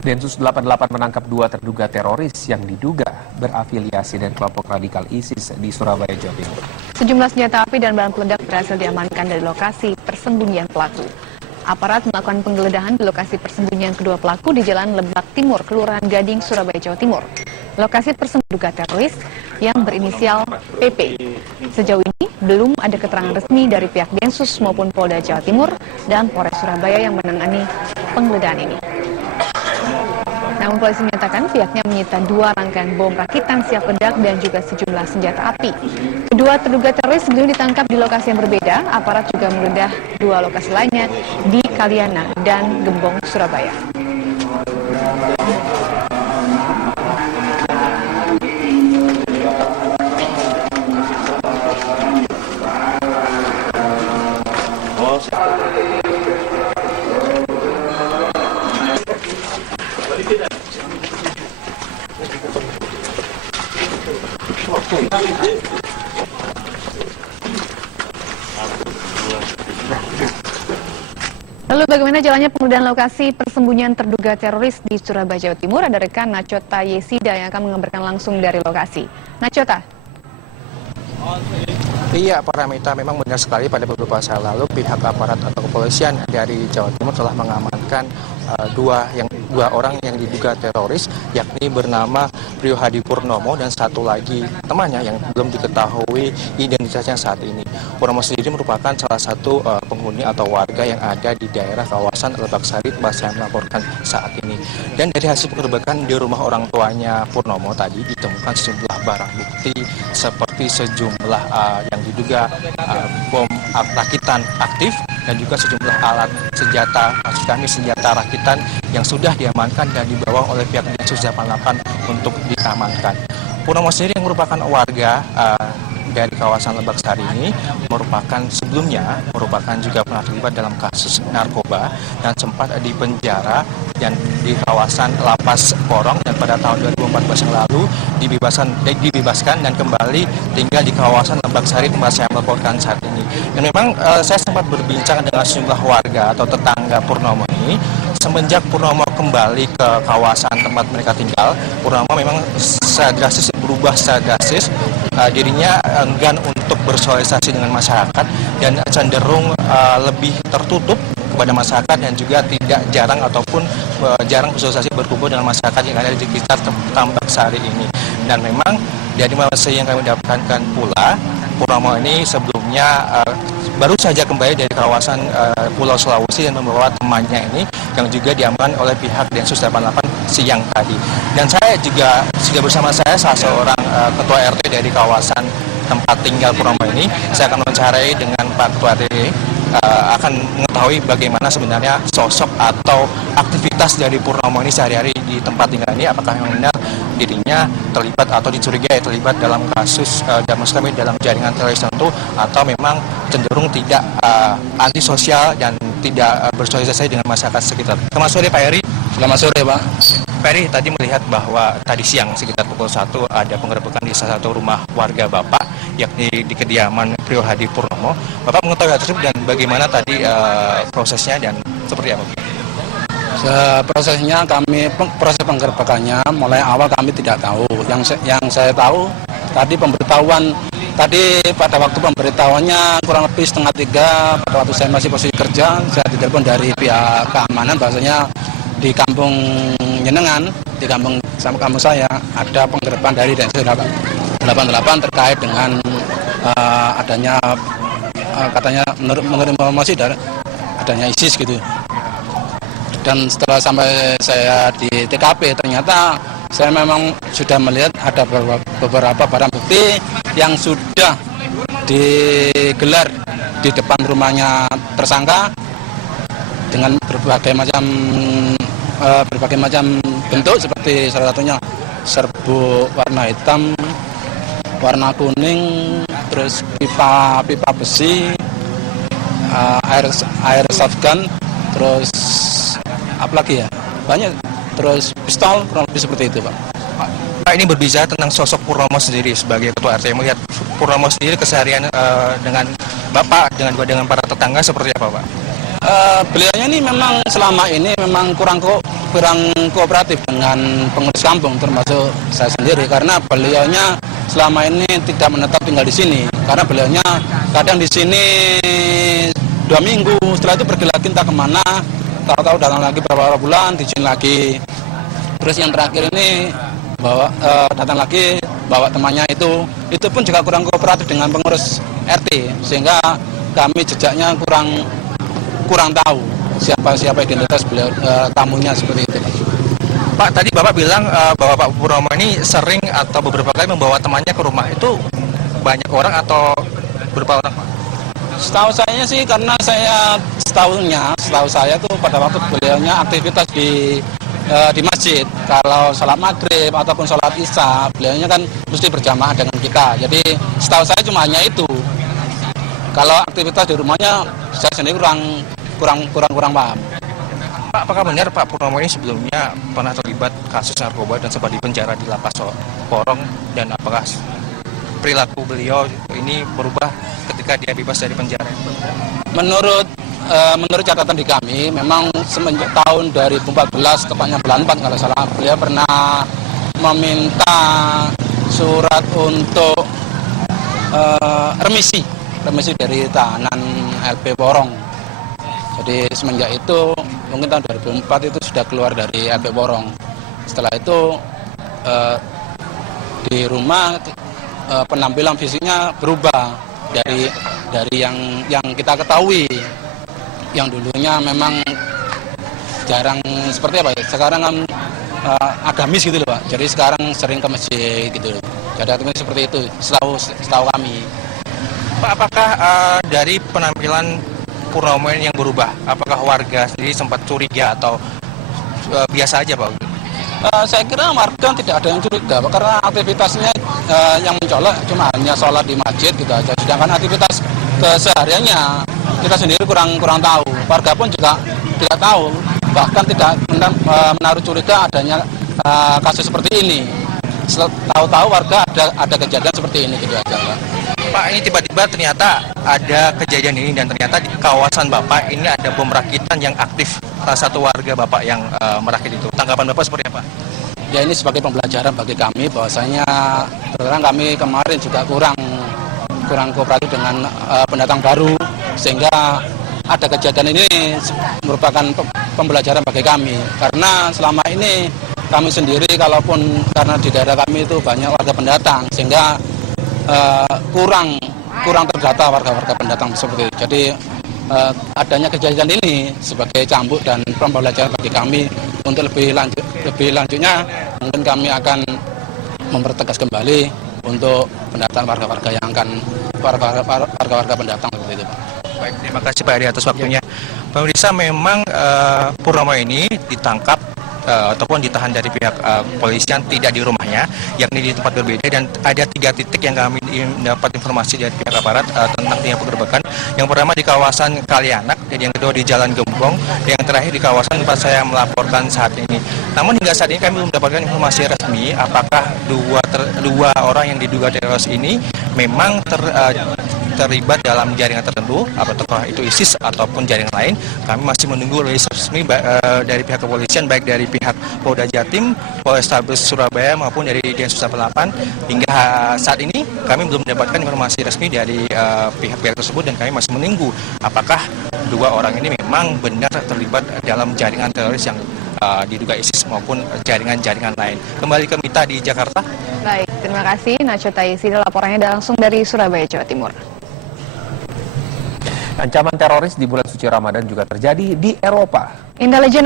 Densus 88 menangkap 2 terduga teroris yang diduga berafiliasi dengan kelompok radikal ISIS di Surabaya, Jawa Timur. Sejumlah senjata api dan bahan peledak berhasil diamankan dari lokasi persembunyian pelaku. Aparat melakukan penggeledahan di lokasi persembunyian kedua pelaku di Jalan Lebak Timur, Kelurahan Gading, Surabaya, Jawa Timur. Lokasi persembunyian teroris yang berinisial PP. Sejauh ini belum ada keterangan resmi dari pihak Densus maupun Polda Jawa Timur dan Polres Surabaya yang menangani penggeledahan ini. Namun polisi menyatakan pihaknya menyita 2 rangkaian bom rakitan siap ledak dan juga sejumlah senjata api. Kedua terduga teroris sebelum ditangkap di lokasi yang berbeda, aparat juga menggeledah 2 lokasi lainnya di Kaliana dan Gembong, Surabaya. Lalu bagaimana jalannya penggeledahan lokasi persembunyian terduga teroris di Surabaya, Jawa Timur? Ada rekan Nachota Yesida yang akan mengabarkan langsung dari lokasi. Nachota. Iya, Paramita, memang benar sekali pada beberapa saat lalu pihak aparat atau kepolisian dari Jawa Timur telah mengamankan dua orang yang diduga teroris, yakni bernama Prio Hadi Purnomo dan satu lagi temannya yang belum diketahui identitasnya saat ini. Purnomo sendiri merupakan salah satu penghuni atau warga yang ada di daerah kawasan Lebak Sari, tempat saya melaporkan saat ini. Dan dari hasil penggerbekan di rumah orang tuanya Purnomo tadi ditemukan sejumlah barang bukti seperti sejumlah yang diduga bom rakitan aktif dan juga sejumlah alat senjata, maksud kami senjata rakitan yang sudah diamankan dan dibawa oleh pihak Densus 88 untuk diamankan. Purnomo sendiri yang merupakan warga dari kawasan Lebak Sari ini sebelumnya merupakan juga pernah terlibat dalam kasus narkoba dan sempat dipenjara dan di kawasan Lapas Porong, dan pada tahun 2014 yang lalu dibebaskan dan kembali tinggal di kawasan Lebak Sari tempat saya melaporkan saat ini. Dan memang saya sempat berbincang dengan sejumlah warga atau tetangga Purnomo ini. Semenjak Purnomo kembali ke kawasan tempat mereka tinggal, Purnomo memang berubah secara drastis. Dirinya enggan untuk bersosialisasi dengan masyarakat dan cenderung lebih tertutup kepada masyarakat dan juga tidak jarang bersosialisasi berkumpul dengan masyarakat yang ada di sekitar Tambak Sari ini. Dan memang dari informasi yang kami dapatkan pula, Purnomo ini sebelumnya baru saja kembali dari kawasan Pulau Sulawesi dan membawa temannya ini yang juga diamankan oleh pihak Densus 88 siang tadi. Dan saya juga sudah bersama saya salah seorang ketua RT dari kawasan tempat tinggal Purnomo ini. Saya akan mewawancarai dengan Pak Ketua RT akan mengetahui bagaimana sebenarnya sosok atau aktivitas dari Purnomo ini sehari-hari di tempat tinggal ini. Apakah memang benar dirinya terlibat atau dicurigai terlibat dalam kasus dalam jaringan teroris tentu, atau memang cenderung tidak antisosial dan tidak bersosialisasi dengan masyarakat sekitar. Selamat sore Pak Eri. Selamat sore Pak. Pak Eri, tadi melihat bahwa tadi siang sekitar pukul 1 ada penggerbekan di salah satu rumah warga Bapak, yakni di kediaman Prio Hadi Purnomo. Bapak mengetahui hal tersebut dan bagaimana tadi prosesnya dan seperti apa? Prosesnya proses penggerbekannya mulai awal kami tidak tahu. Yang saya tahu tadi pada waktu pemberitahuannya kurang lebih 2:30 pada waktu saya masih posisi kerja, saya ditelepon dari pihak keamanan bahwasanya di kampung Nyenengan, di kampung saya ada penggerbekan dari Densus 88 terkait dengan adanya katanya menurut informasi dari adanya ISIS gitu. Dan setelah sampai saya di TKP, ternyata saya memang sudah melihat ada beberapa barang bukti yang sudah digelar di depan rumahnya tersangka dengan berbagai macam bentuk, seperti salah satunya serbuk warna hitam, warna kuning, terus pipa besi, air shotgun, terus apa lagi ya, banyak, terus pistol, kurang lebih seperti itu Pak. Pak, ini berbicara tentang sosok Purnomo sendiri sebagai ketua RT. Melihat Purnomo sendiri keseharian dengan Bapak, dengan para tetangga seperti apa Pak? Beliaunya ini memang selama ini memang kurang kurang kooperatif dengan pengurus kampung, termasuk saya sendiri, karena beliaunya selama ini tidak menetap tinggal di sini, karena beliaunya kadang di sini 2 minggu, setelah itu pergi lagi entah kemana, tahu-tahu datang lagi beberapa bulan, diizin lagi. Terus yang terakhir ini datang lagi bawa temannya itu pun juga kurang kooperatif dengan pengurus RT, sehingga kami jejaknya kurang tahu siapa identitas beliau, tamunya seperti itu. Pak, tadi Bapak bilang bahwa Pak Purnomo ini sering atau beberapa kali membawa temannya ke rumah. Itu banyak orang atau berapa orang, Pak? Setahu saya sih, karena setahu saya tuh pada waktu beliaunya aktivitas di masjid, kalau sholat maghrib ataupun sholat isya, beliaunya kan mesti berjamaah dengan kita. Jadi setahu saya cuma hanya itu. Kalau aktivitas di rumahnya saya sendiri kurang paham. Pak, apakah benar Pak Purnomo ini sebelumnya pernah terlibat kasus narkoba dan sempat dipenjara di Lapas Porong, dan apakah perilaku beliau ini berubah ketika dia bebas dari penjara? Menurut catatan di kami, memang semenjak tahun 2014, tepatnya bulan 4 kalau salah, beliau pernah meminta surat untuk remisi dari tahanan LP Porong. Jadi semenjak itu, mungkin tahun 2004 itu sudah keluar dari LP Porong. Setelah itu di rumah penampilan fisiknya berubah dari yang kita ketahui. Yang dulunya memang jarang seperti apa ya, sekarang kan agamis gitu loh Pak. Jadi sekarang sering ke masjid gitu loh. Jadi artinya seperti itu setahu kami. Pak, apakah dari penampilan Purnomo yang berubah, apakah warga sendiri sempat curiga atau biasa aja Pak? Saya kira warga tidak ada yang curiga, karena aktivitasnya yang mencolok cuma hanya sholat di masjid gitu aja. Sedangkan aktivitas kesehariannya kita sendiri kurang tahu. Warga pun juga tidak tahu, bahkan tidak menaruh curiga adanya kasus seperti ini. Tahu-tahu warga ada kejadian seperti ini gitu aja Pak. Pak, ini tiba-tiba ternyata ada kejadian ini, dan ternyata di kawasan Bapak ini ada bom rakitan yang aktif, salah satu warga Bapak yang merakit itu. Tanggapan Bapak seperti apa? Ya, ini sebagai pembelajaran bagi kami, bahwasanya terkadang kami kemarin juga kurang kooperatif dengan pendatang baru, sehingga ada kejadian ini merupakan pembelajaran bagi kami. Karena selama ini kami sendiri, kalaupun karena di daerah kami itu banyak warga pendatang, sehingga kurang terdata warga-warga pendatang seperti itu. Jadi adanya kejadian ini sebagai cambuk dan pembelajaran bagi kami untuk lebih lanjutnya mungkin kami akan mempertegas kembali untuk pendataan warga-warga yang akan warga-warga pendatang seperti itu Pak. Baik, terima kasih Pak Edi atas waktunya. Pemirsa, memang Purnomo ini ditangkap ataupun ditahan dari pihak kepolisian tidak di rumahnya, yakni di tempat berbeda, dan ada 3 titik yang kami dapat informasi dari pihak aparat tentang tingkat penggerbekan. Yang pertama di kawasan Kalianak, dan yang kedua di Jalan Gembong, dan yang terakhir di kawasan tempat saya melaporkan saat ini. Namun hingga saat ini kami belum mendapatkan informasi resmi apakah dua orang yang diduga teroris ini memang terlibat dalam jaringan tertentu, apakah itu ISIS ataupun jaringan lain. Kami masih menunggu rilis resmi dari pihak kepolisian, baik dari pihak Polda Jatim, Polrestabes Surabaya maupun dari Densus 88. Hingga saat ini kami belum mendapatkan informasi resmi dari pihak-pihak tersebut, dan kami masih menunggu apakah 2 orang ini memang benar terlibat dalam jaringan teroris yang diduga ISIS maupun jaringan-jaringan lain. Kembali ke Mita di Jakarta. Baik, terima kasih Nacho Taisida, laporannya langsung dari Surabaya, Jawa Timur. Ancaman teroris di bulan suci Ramadan juga terjadi di Eropa. Intelijen